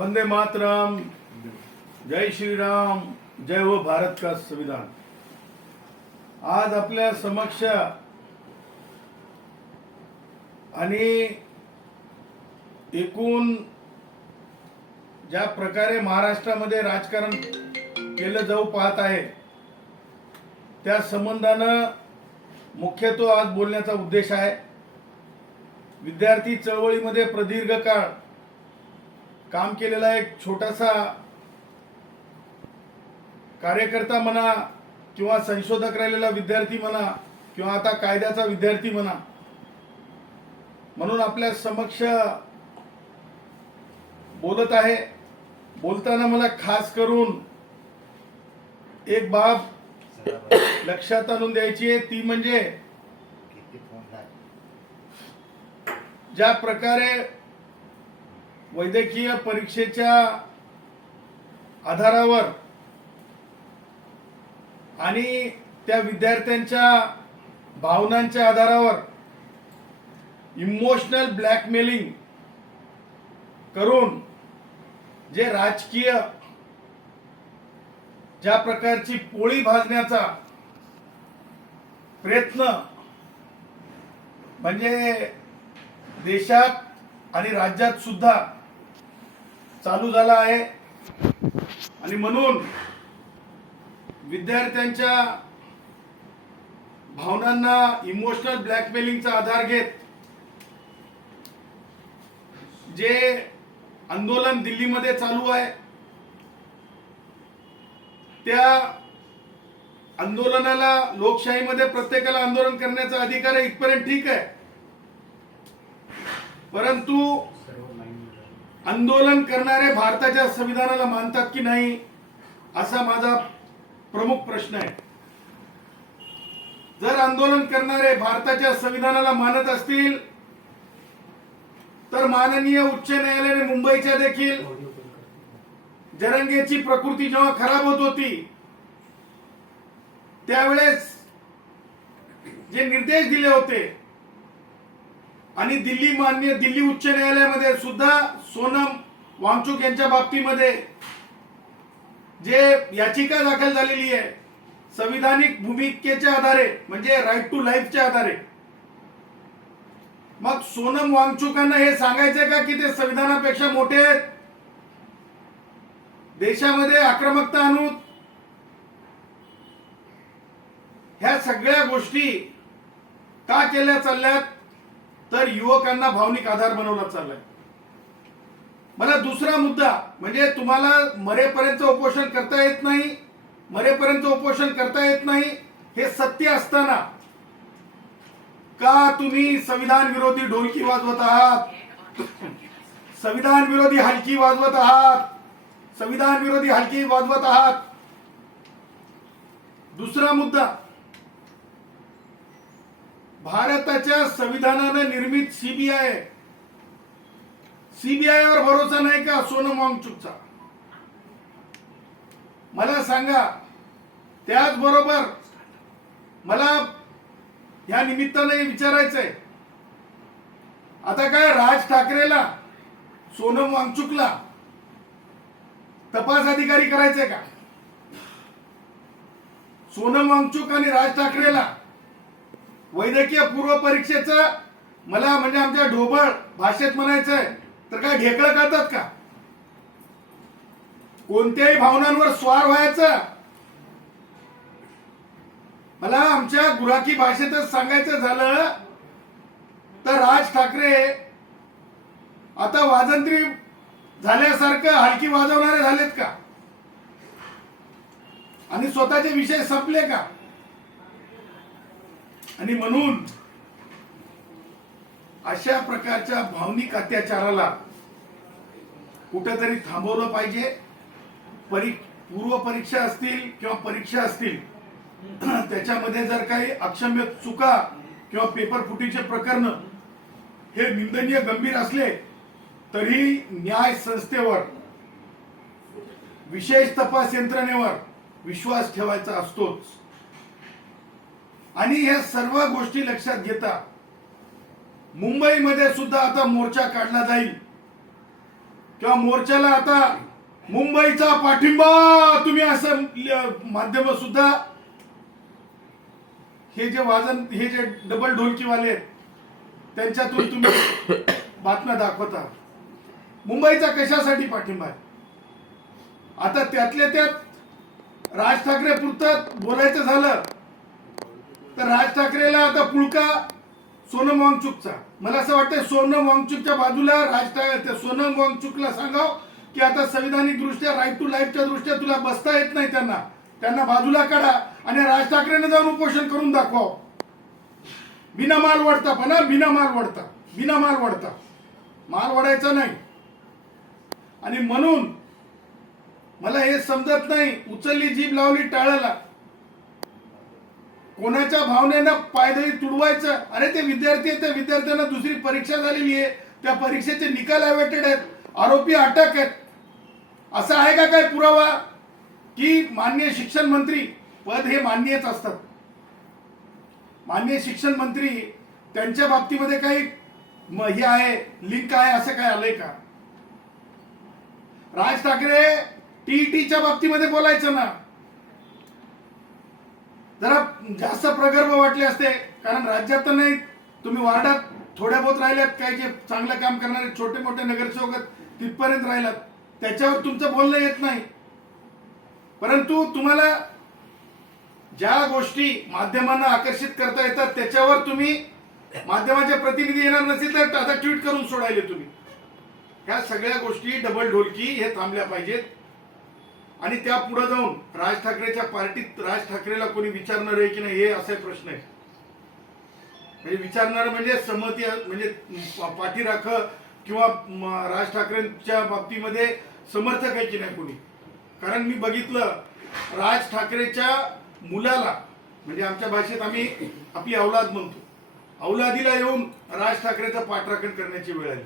वंदे मातरम, जय श्री राम, जय हो भारत का संविधान। आज आपल्या समक्ष आणि एकूण ज्या प्रकारे महाराष्ट्रामध्ये राजकारण केलं जाऊ पाहत आहे त्या संबंधानं मुख्यत्वे आज बोलण्याचा उद्देश आहे। विद्यार्थी चळवळीमध्ये प्रदीर्घ काळ काम केलेला एक छोटासा कार्यकर्ता म्हणा किंवा संशोधक राहिलेला विद्यार्थी म्हणा किंवा आता कायद्याचा विद्यार्थी म्हणा म्हणून आपल्या समक्ष बोलत आहे। बोलताना मला खास करून एक बाब लक्षात आणून द्यायची आहे, ती म्हणजे ज्या प्रकारे वैद्यकीय परीक्षेच्या आधारावर आणि त्या विद्यार्थ्यांच्या भावनांच्या आधारावर इमोशनल ब्लॅकमेलिंग करून जे राजकीय ज्या प्रकारची पोळी भाजण्याचा प्रयत्न म्हणजे देशात आणि राज्यात सुद्धा चालू झाला आहे आणि म्हणून विद्यार्थ्यांच्या भावनांना इमोशनल ब्लॅकमेलिंगचा आधार घेत जे आंदोलन दिल्लीमध्ये चालू आहे त्या आंदोलनाला लोकशाहीमध्ये प्रत्येकाला आंदोलन करण्याचा अधिकार आहे, इथपर्यंत ठीक आहे। परंतु आंदोलन करणारे भारताच्या संविधानाला मानतात की नाही असा माझा प्रमुख प्रश्न आहे। जर आंदोलन करणारे भारताच्या संविधानाला मानत असतील तर माननीय उच्च न्यायालयाने मुंबईच्या देखील जरंगेची प्रकृती जेव्हा खराब होत होती त्यावेळेस जे निर्देश दिले होते आणि दिल्ली उच्च न्यायालयामध्ये सुद्धा सोनम वांगचुक यांच्या बाबतीमध्ये जे याचिका दाखल झालेली आहे संविधानिक भूमिकेच्या आधारे म्हणजे राईट टू लाईफच्या आधारे, मग सोनम वांगचुकांना हे सांगायचंय का की ते संविधानापेक्षा मोठे आहेत, देशामध्ये आक्रमकता आणून ह्या सगळ्या गोष्टी का केल्या चालल्यात तर युवकांना भावनिक आधार बनवला चाललाय। मला दुसरा मुद्दा म्हणजे तुम्हाला मरेपर्यंत उपोषण करता येत नाही, मरेपर्यंत उपोषण करता येत नाही हे सत्य असताना का तुम्ही संविधान विरोधी ढोलकी वाजवत आहात, संविधान विरोधी हलकी वाजवत आहात, संविधान विरोधी हलकी वाजवत आहात। दुसरा मुद्दा, भारताच्या संविधानाने निर्मित सीबीआय वर भरोसा नाही का सोनम वांगचुकचा? मला सांगा। त्याचबरोबर मला या निमित्ताने विचारायचंय, आता काय राज ठाकरेला सोनम वांगचुकला तपास अधिकारी करायचंय का? सोनम वांगचुक आणि राज ठाकरेला वैद्यकीय पूर्व परीक्षेचं मला म्हणजे आमच्या ढोबळ भाषेत म्हणायचंय तर काय ढेकळं करतात का? कोणत्याही भावनांवर स्वार व्हायचं? मला आमच्या गुराखी भाषेतच सांगायचं झालं तर राज ठाकरे आता वाजंत्री झाल्यासारखं हलकी वाजवणारे झालेत का आणि स्वतःचे विषय संपले का? आणि म्हणून अशा प्रकारच्या भावनिक अत्याचाराला कुठेतरी थांबवलं पाहिजे। पूर्व परीक्षा असतील किंवा परीक्षा असतील त्याच्यामध्ये जर काही अक्षम्य चुका किंवा पेपर फुटीचे प्रकरण हे निंदनीय गंभीर असले तरी न्याय संस्थेवर विशेष तपास यंत्रणेवर विश्वास ठेवायचा असतोच। आणि ह्या सर्व गोष्टी लक्षात घेता मुंबईमध्ये सुद्धा आता मोर्चा काढला जाईल किंवा मोर्चाला आता मुंबईचा पाठिंबा तुम्ही असं माध्यम सुद्धा हे जे डबल ढोलकीवाले आहेत त्यांच्यातून तुम्ही बातम्या दाखवता. मुंबईचा कशासाठी पाठिंबा आहे? आता त्यातल्या त्यात राज ठाकरे पुरतं बोलायचं झालं तर राज ठाकरेला आता पुळका सोनम वांगचुकचा. मला असं वाटतं सोनम वांगचुकच्या बाजूला सोनम वांगचुकला सांगाव की आता संविधानिक दृष्ट्या राईट टू लाईफच्या दृष्ट्या तुला बसता येत नाही, त्यांना बाजूला काढा आणि राज ठाकरेंना जाऊन उपोषण करून दाखवा. बिना माल वडता माल वडायचा नाही. आणि म्हणून मला हे समजत नाही, उचलली जीभ लावली टाळाला, कोणाच्या भावनेनं पायदळी तुडवायचं. अरे ते विद्यार्थी आहेत, त्या विद्यार्थ्यांना दुसरी परीक्षा झालेली आहे, त्या परीक्षेचे निकाल अवेटेड आहेत, आरोपी अटक आहेत. असं आहे का काय पुरावा की माननीय शिक्षण मंत्री पद हे मान्यच असतात? माननीय शिक्षण मंत्री त्यांच्या बाबतीमध्ये काही हे आहे, लिंक आहे, असं काय आलंय का? राज ठाकरे टीईटीच्या बाबतीमध्ये बोलायचं ना, जरा जास्त प्रगल्भ वाटले असते. कारण राज्यात तर नाही, तुम्ही वार्डात थोड्या बहुत राहिल्यात, काय जे चांगलं काम करणारे छोटे मोठे नगरसेवक तिथपर्यंत राहिलात, त्याच्यावर तुमचं बोलणं येत नाही. परंतु तुम्हाला ज्या गोष्टी माध्यमांना आकर्षित करता येतात त्याच्यावर तुम्ही माध्यमाचे प्रतिनिधी येणार नसेल तर आता ट्विट करून सोडायले तुम्ही. ह्या सगळ्या गोष्टी डबल ढोलकी हे थांबल्या पाहिजेत. आणि त्या पुढे जाऊन राज ठाकरेच्या पार्टीत राज ठाकरेला कोणी विचारणार आहे की नाही हे असा प्रश्न आहे. म्हणजे विचारणार म्हणजे संमती, म्हणजे पाठीराख किंवा राज ठाकरेंच्या बाबतीमध्ये समर्थक आहे की नाही कोणी. कारण मी बघितलं राज ठाकरेच्या मुलाला, म्हणजे आमच्या भाषेत आम्ही आपली औलाद म्हणतो, औलादीला येऊन राज ठाकरेचं पाठराखण करण्याची वेळ आली.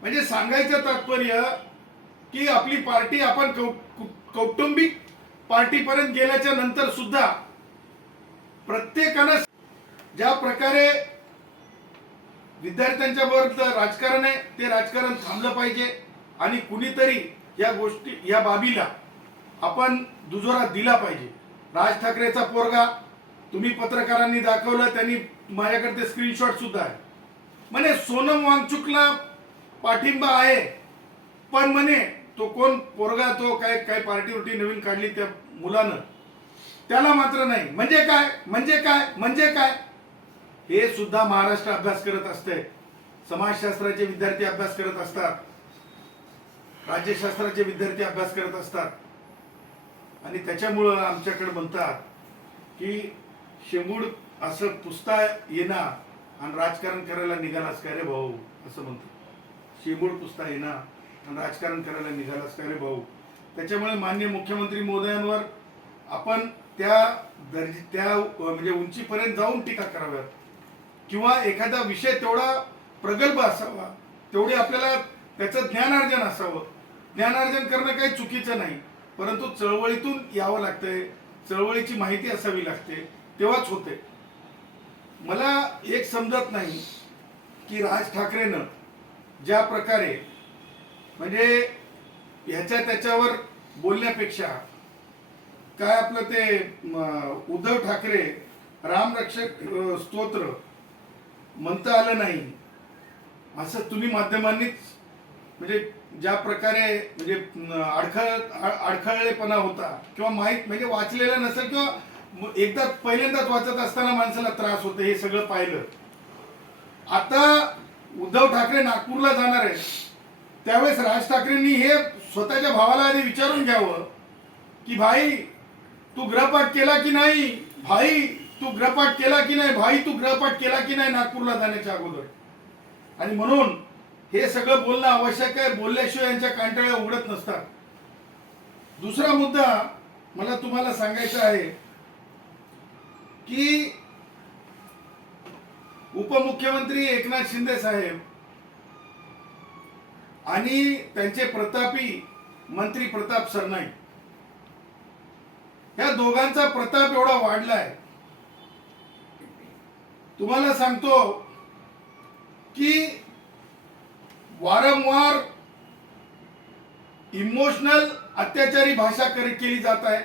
म्हणजे सांगायचं तात्पर्य की आपली पार्टी आपण कौटुंबिक पार्टीपर्यंत गेल्याच्या नंतर सुद्धा प्रत्येकानं ज्या प्रकारे विद्यार्थ्यांच्या बरोबर राजकारण आहे ते राजकारण थांबलं पाहिजे. आणि कुणीतरी या गोष्टी, या बाबीला आपण दुजोरा दिला पाहिजे. राज ठाकरेचा पोरगा तुम्ही पत्रकारांनी दाखवलं, त्यांनी माझ्याकडे ते स्क्रीनशॉट सुद्धा आहे. म्हणे सोनम वांगचुकला पाठिंबा आहे, पण म्हणे तो कोण पोरगा, तो काय पार्टी नवीन काढली त्या मुलानं, त्याला मात्र नाही. म्हणजे काय हे सुद्धा महाराष्ट्र अभ्यास करत असते. समाजशास्त्राचे विद्यार्थी अभ्यास करत असतात, राज्यशास्त्राचे विद्यार्थी अभ्यास करत असतात. आणि त्याच्यामुळं आमच्याकडे म्हणतात की शेंबूड असं पुसता येणार आणि राजकारण करायला निघालास काय रे भाऊ, असं म्हणतात. शेंबूड पुसता येणार आणि राजकारण करायला निघालास काय रे भाऊ. त्याच्यामुळे माननीय मुख्यमंत्री महोदयांवर आपण त्या म्हणजे उंचीपर्यंत जाऊन टीका कराव्यात, किंवा एखादा विषय तेवढा प्रगल्भ असावा, तेवढे आपल्याला त्याचं ज्ञानार्जन असावं. ज्ञानार्जन करणं काही चुकीचं नाही, परंतु चळवळीतून यावं लागतंय, चळवळीची माहिती असावी लागते, तेव्हाच होते. मला एक समजत नाही की राज ठाकरेनं ज्या प्रकारे म्हणजे ह्याच्या त्याच्यावर बोलण्यापेक्षा काय आपलं ते उद्धव ठाकरे रामरक्षक स्तोत्र म्हणता आलं नाही असं तुम्ही माध्यमांनीच, म्हणजे ज्या प्रकारे म्हणजे अडखळलेपणा होता किंवा माहीत म्हणजे वाचलेलं नसेल किंवा एकदा पहिल्यांदाच वाचत असताना माणसाला त्रास होतो, हे सगळं पाहिलं. आता उद्धव ठाकरे नागपूरला जाणार आहे, त्यावेळेस राज ठाकरेंनी हे स्वतःच्या भावाला आधी विचारून घ्यावं की भाई तू गृहपाठ केला की नाही, भाई तू गृहपाठ केला की नाही, भाई तू गृहपाठ केला की नाही नागपूरला जाण्याच्या अगोदर. आणि म्हणून हे सगळं बोलणं आवश्यक आहे, बोलल्याशिवाय यांच्या कांटाळ्या उघडत नसतात. दुसरा मुद्दा मला तुम्हाला सांगायचा आहे की उपमुख्यमंत्री एकनाथ शिंदे साहेब आणि त्यांचे प्रतापी मंत्री प्रताप सरनाईक, या दोघांचा प्रताप एवढा वाढलाय. तुम्हाला सांगतो की वारंवार इमोशनल अत्याचारी भाषा केली जात आहे.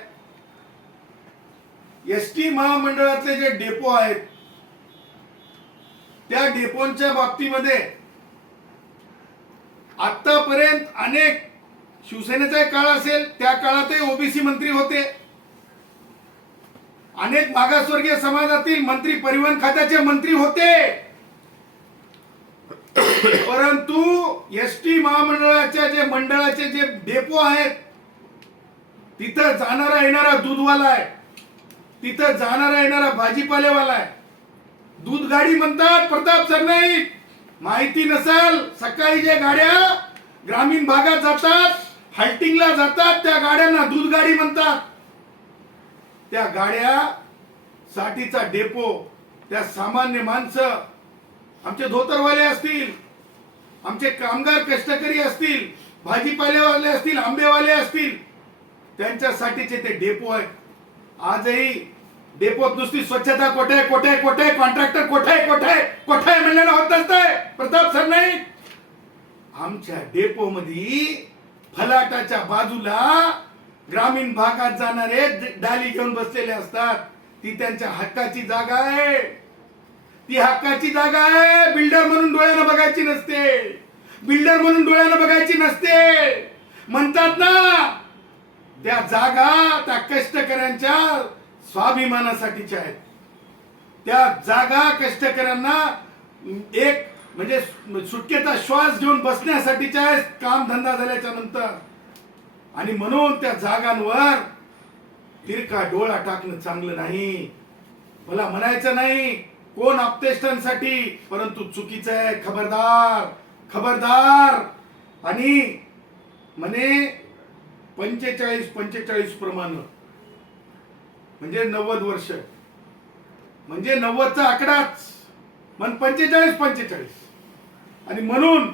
एसटी महामंडळातले जे डेपो आहेत त्या डेपोंच्या बाबतीमध्ये आतापर्यंत अनेक शिवसेनेचा काळ असेल त्या काळातही ओबीसी मंत्री होते. अनेक मागासवर्गीय समाजातील मंत्री परिवहन खात्याचे मंत्री होते. परंतु एसटी महामंडळाच्या मंडळाचे जे डेपो आहेत तिथं जाणारा येणारा दूधवाला आहे, तिथं जाणारा येणारा भाजीपालेवाला आहे. दूध गाडी म्हणतात प्रताप सरनाईक, माहिती नसेल. सकाळी जे गाड्या ग्रामीण भागात जातात, हल्टिंगला जातात, त्या गाड्यांना दूध गाडी म्हणतात. त्या गाड्या साठीचा डेपो, त्या सामान्य माणसं, आमचे धोतरवाले असतील, आमचे कामगार कष्टकरी असतील, भाजीपालेवाले असतील, आंबेवाले असतील, त्यांच्यासाठीचे ते डेपो आहेत. आजही डेपोत नुसती स्वच्छता कोठे कोठे कोठे, कॉन्ट्रॅक्टर कोठे कोठे कोठे म्हणल्यानं होत असतंय. प्रताप सरनाईक, आमच्या डेपो मध्ये फलाटाच्या बाजूला ग्रामीण भागात जाणारे डाली घेऊन बसलेले असतात. ती त्यांच्या हक्काची जागा आहे, ती हक्काची जागा आहे. बिल्डर म्हणून डोळ्यानं बघायची नसते, बिल्डर म्हणून डोळ्यानं बघायची नसते. म्हणतात ना, त्या जागा त्या कष्टकऱ्यांच्या स्वाभिमानासाठीच्या आहेत. त्या जागा कष्टकऱ्यांना एक म्हणजे सुटकेचा श्वास घेऊन बसण्यासाठीच्या आहेत, काम धंदा झाल्याच्या नंतर. आणि म्हणून त्या जागांवर तिरका डोळा टाकणं चांगलं नाही. मला म्हणायचं नाही कोण आपतेष्टांसाठी, परंतु चुकीचं आहे. खबरदार खबरदार. आणि म्हणे 45 प्रमाण म्हणजे 90 वर्ष, म्हणजे 90चा आकडाच म्हण 45. आणि म्हणून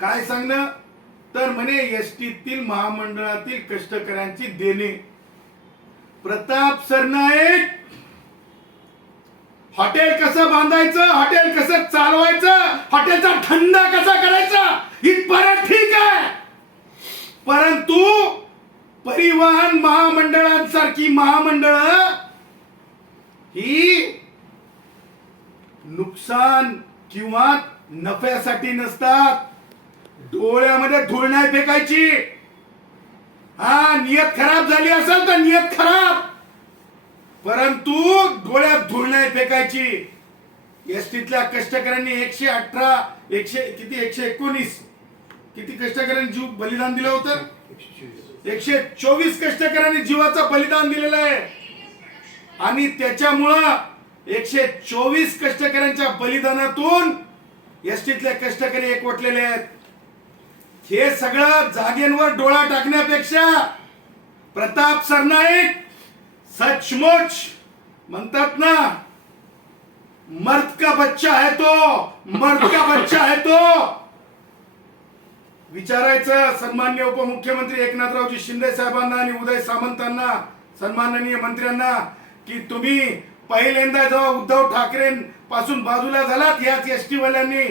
काय सांगणं तर म्हणे एसटीतील महामंडळातील कष्टकऱ्यांची देणे. प्रताप सरनाईक, हॉटेल कसं बांधायचं, हॉटेल कसं चालवायचं, हॉटेलचा धंदा कसा करायचा इथपर्यंत ठीक आहे. परंतु परिवहन महामंडळांसारखी महामंडळ ही नुकसान किंवा नफ्यासाठी नसतात. डोळ्यामध्ये धूळ नाही फेकायची. हा, नियत खराब झाली असेल तर नियत खराब, परंतु डोळ्यात धूळ नाही फेकायची. एसटीतल्या कष्टकऱ्यांनी 119 किती कष्टकऱ्यांनी जीव बलिदान दिलं होतं. 124 कष्टकऱ्यांनी जीवाचं बलिदान दिलेलं आहे. आणि त्याच्यामुळं 124 कष्टकऱ्यांच्या बलिदानातून एसटीतले कष्टकरी एकवटलेले आहेत. हे सगळं जागेंवर डोळा टाकण्यापेक्षा प्रताप सरनाईक सचमुच म्हणतात ना, मर्द का बच्चा है तो, मर्द का बच्चा है तो. विचारायचं सन्माननीय उपमुख्यमंत्री एकनाथरावजी शिंदे साहेबांना आणि उदय सामंतांना, सन्माननीय मंत्र्यांना, की तुम्ही पहिल्यांदा जेव्हा उद्धव ठाकरे पासून बाजूला झालात, याच एसटी वाल्यांनी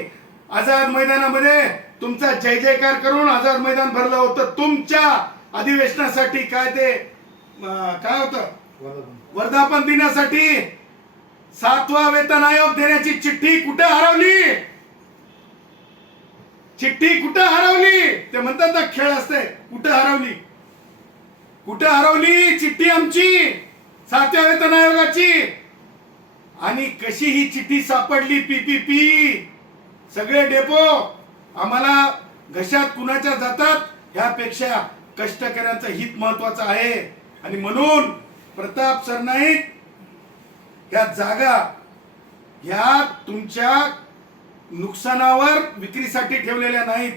आझाद मैदानामध्ये तुमचा जय जयकार करून आझाद मैदान भरलं होतं. तुमच्या अधिवेशनासाठी काय ते काय होतं, वर्धापन दिनासाठी 7वा वेतन आयोग देण्याची चिठ्ठी कुठे हरवली, चिठ्ठी कुठे हरवली. ते म्हणतात ना खेळ असते, कुठे हरवली, कुठे हरवली चिठ्ठी आमची 7व्या वेतन आयोगाची. आणि कशी ही चिठ्ठी सापडली, पीपीपी. सगळे डेपो आम्हाला घशात कुणाच्या जातात ह्यापेक्षा कष्टकऱ्यांचं हित महत्वाचं आहे. आणि म्हणून प्रताप सरनाईक, ह्या जागा ह्या तुमच्या नुकसानावर विक्रीसाठी ठेवलेल्या नाहीत.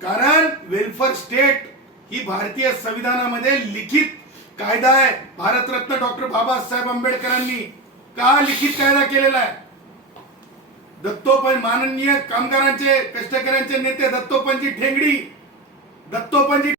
कारण वेलफेअर स्टेट ही भारतीय संविधानामध्ये लिखित कायदा आहे. भारतरत्न डॉक्टर बाबासाहेब आंबेडकरांनी का लिखित कायदा केलेला आहे. दत्तोपंत, माननीय कामगारांचे कष्टकऱ्यांचे नेते दत्तोपंतजी ठेंगडी, दत्तोपंतजी